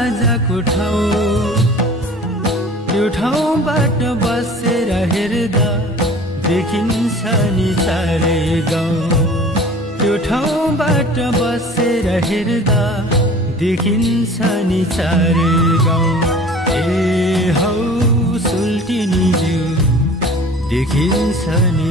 आजको ठाउँ त्यो ठाउँबाट बसेर हेर्दा देखिन्छ नि चारै गाउँ त्यो ठाउँबाट बसेर हेर्दा देखिन्छ नि चारै गाउँ ए हौ सुल्टिनी ज्यू देखिन्छ नि